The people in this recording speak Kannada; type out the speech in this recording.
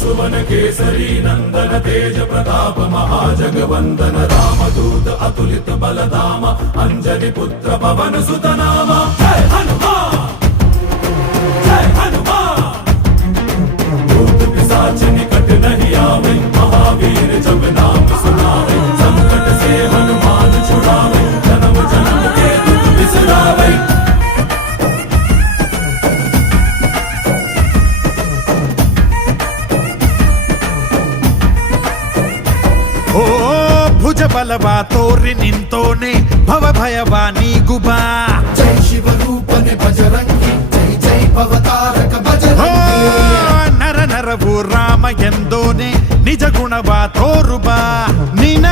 सुवन केसरी नंदन तेज प्रताप महाजगवंदन रामदूत अतुलित बलधाम अंजनी पुत्र पवन सुत नाम जय हनुमान जय हनुमान भूत पिशाच निकट नहीं आवे महावीर जब नाम सुनावे संकट से हनुमान छुड़ावे जन्म जन्म के दुख बिसरावे ಓ ಭುಜ ಬಲವಾ ತೋರಿ ನಿಂತೋನೆ ಭವ ಭಯವಾ ನೀಗುಬಾ ಜೈ ಶಿವರೂಪನೆ ಬಜರಂಗಿ ಜೈ ಜೈ ಭವತಾರಕ ಬಜರಂಗಿ ನರ ನರವು ರಾಮ ಎಂದೋನೆ ನಿಜ ಗುಣವಾ ತೋರುಬಾ ನಿನ